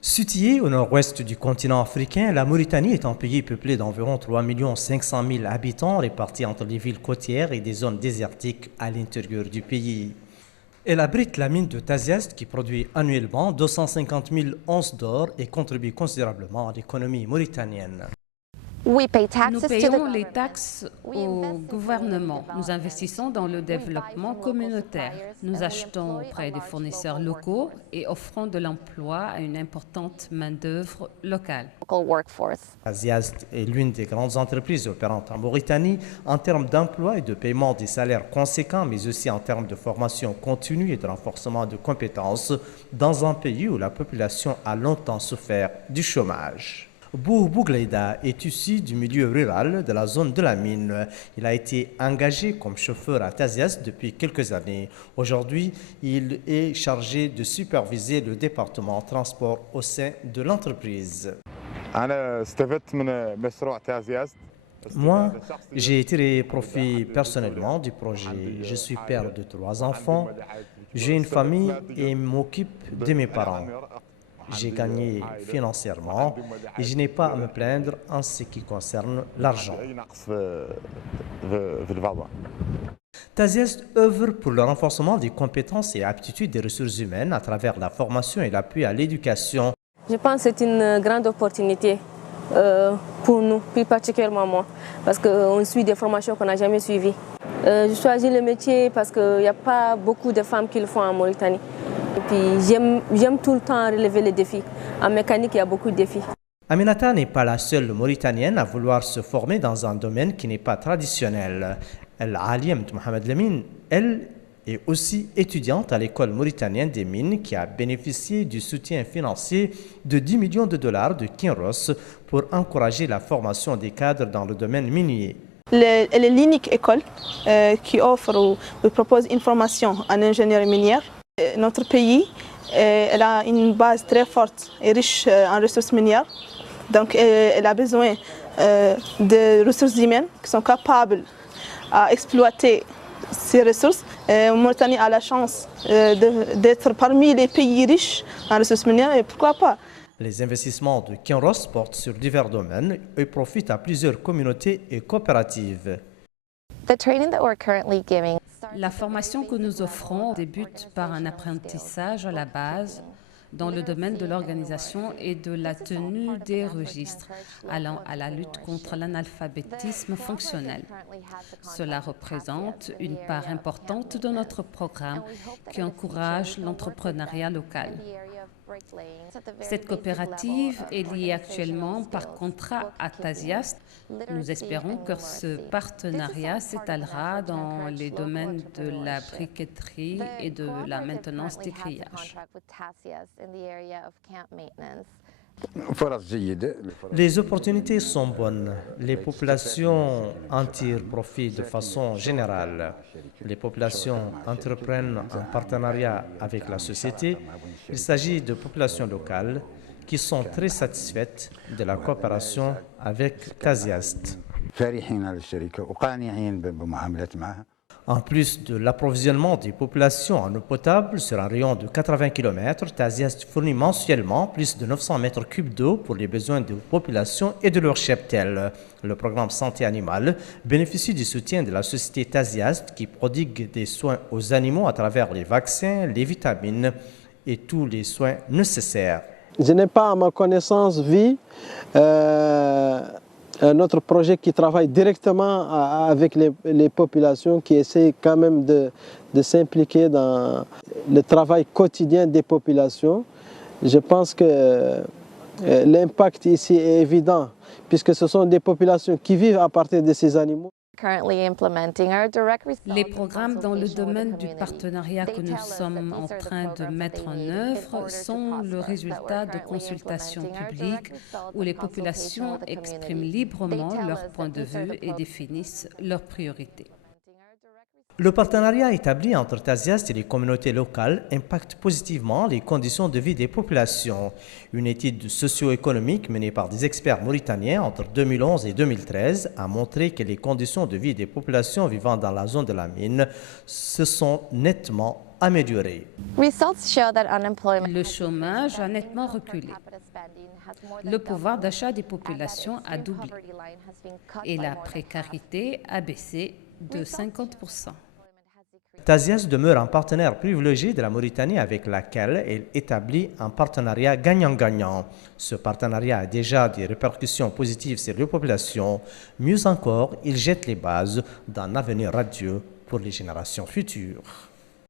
Située au nord-ouest du continent africain, la Mauritanie est un pays peuplé d'environ 3 500 000 habitants répartis entre les villes côtières et des zones désertiques à l'intérieur du pays. Elle abrite la mine de Tasiast qui produit annuellement 250 000 onces d'or et contribue considérablement à l'économie mauritanienne. Nous payons les taxes au gouvernement. Nous investissons dans le développement communautaire. Nous achetons auprès des fournisseurs locaux et offrons de l'emploi à une importante main-d'œuvre locale. Tasiast est l'une des grandes entreprises opérantes en Mauritanie en termes d'emploi et de paiement des salaires conséquents, mais aussi en termes de formation continue et de renforcement de compétences dans un pays où la population a longtemps souffert du chômage. Bou Bougleida est issu du milieu rural de la zone de la mine. Il a été engagé comme chauffeur à Tasiast depuis quelques années. Aujourd'hui, il est chargé de superviser le département transport au sein de l'entreprise. Moi, j'ai tiré profit personnellement du projet. Je suis père de 3 enfants. J'ai une famille et m'occupe de mes parents. J'ai gagné financièrement et je n'ai pas à me plaindre en ce qui concerne l'argent. Tasiast œuvre pour le renforcement des compétences et aptitudes des ressources humaines à travers la formation et l'appui à l'éducation. Je pense que c'est une grande opportunité pour nous, plus particulièrement moi, parce qu'on suit des formations qu'on n'a jamais suivies. Je choisis le métier parce qu'il n'y a pas beaucoup de femmes qui le font en Mauritanie. Et puis j'aime tout le temps relever les défis. En mécanique, il y a beaucoup de défis. Aminata n'est pas la seule Mauritanienne à vouloir se former dans un domaine qui n'est pas traditionnel. Al-Aliem Mohamed Lamine, elle, est aussi étudiante à l'école mauritanienne des mines qui a bénéficié du soutien financier de 10 millions de dollars de Kinross pour encourager la formation des cadres dans le domaine minier. Elle est l'unique école qui offre ou propose une formation en ingénierie minière. Notre pays elle a une base très forte et riche en ressources minières. Donc elle a besoin de ressources humaines qui sont capables à exploiter ces ressources. Mauritanie a la chance d'être parmi les pays riches en ressources minières et pourquoi pas. Les investissements de Kinross portent sur divers domaines et profitent à plusieurs communautés et coopératives. La formation que nous offrons débute par un apprentissage à la base dans le domaine de l'organisation et de la tenue des registres, allant à la lutte contre l'analphabétisme fonctionnel. Cela représente une part importante de notre programme qui encourage l'entrepreneuriat local. Cette coopérative est liée actuellement par contrat à Tasiast. Nous espérons que ce partenariat s'étalera dans les domaines de la briqueterie et de la maintenance des grillages. Les opportunités sont bonnes. Les populations en tirent profit de façon générale. Les populations entreprennent en partenariat avec la société. Il s'agit de populations locales qui sont très satisfaites de la coopération avec Tasiast. En plus de l'approvisionnement des populations en eau potable sur un rayon de 80 km, Tasiast fournit mensuellement plus de 900 mètres cubes d'eau pour les besoins des populations et de leurs cheptels. Le programme Santé animale bénéficie du soutien de la société Tasiast qui prodigue des soins aux animaux à travers les vaccins, les vitamines et tous les soins nécessaires. Je n'ai pas, à ma connaissance, vu un autre projet qui travaille directement avec les populations, qui essaie quand même de s'impliquer dans le travail quotidien des populations. Je pense que l'impact ici est évident, puisque ce sont des populations qui vivent à partir de ces animaux. Les programmes dans le domaine du partenariat que nous sommes en train de mettre en œuvre sont le résultat de consultations publiques où les populations expriment librement leur point de vue et définissent leurs priorités. Le partenariat établi entre Taziast et les communautés locales impacte positivement les conditions de vie des populations. Une étude socio-économique menée par des experts mauritaniens entre 2011 et 2013 a montré que les conditions de vie des populations vivant dans la zone de la mine se sont nettement améliorées. Le chômage a nettement reculé. Le pouvoir d'achat des populations a doublé et la précarité a baissé de 50%. Taziast demeure un partenaire privilégié de la Mauritanie avec laquelle elle établit un partenariat gagnant-gagnant. Ce partenariat a déjà des répercussions positives sur les populations. Mieux encore, il jette les bases d'un avenir radieux pour les générations futures.